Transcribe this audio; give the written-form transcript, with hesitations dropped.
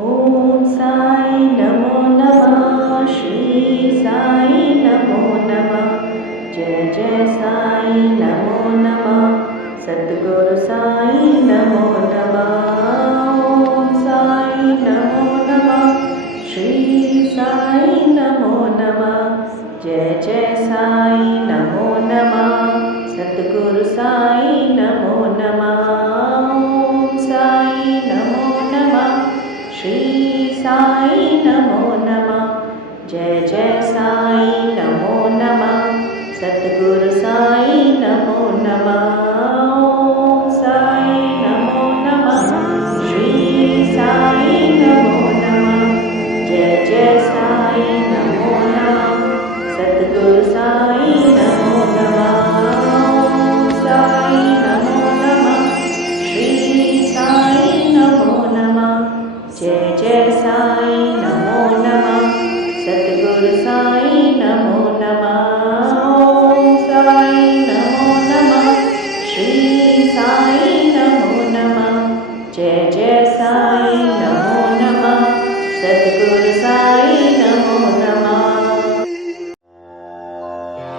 ఓం సాయి నమో నమః శ్రీ సాయి నమో నమః జయ జయ సాయి నమో నమః సద్గురు సాయి నమో నమః ఓం సాయి నమో నమః శ్రీ సాయి నమో నమః జయ జయ సాయి నమో నమః సద్గురు సాయి నమో నమః ఓం సాయి నమో నమః श्री साई नमो नमः जय जय साई नमो नमः सद्गुरु साई नमो नमः ओम साई नमो नमः श्री साई नमो नमः जय जय साई नमो नमः सद्गुरु साई नमो नमः ओम साई नमो नमः श्री साई नमो नमः जय जय साई नमो नमः सद्गुरु साई नमो नमः ओम साई नमो नमः श्री साई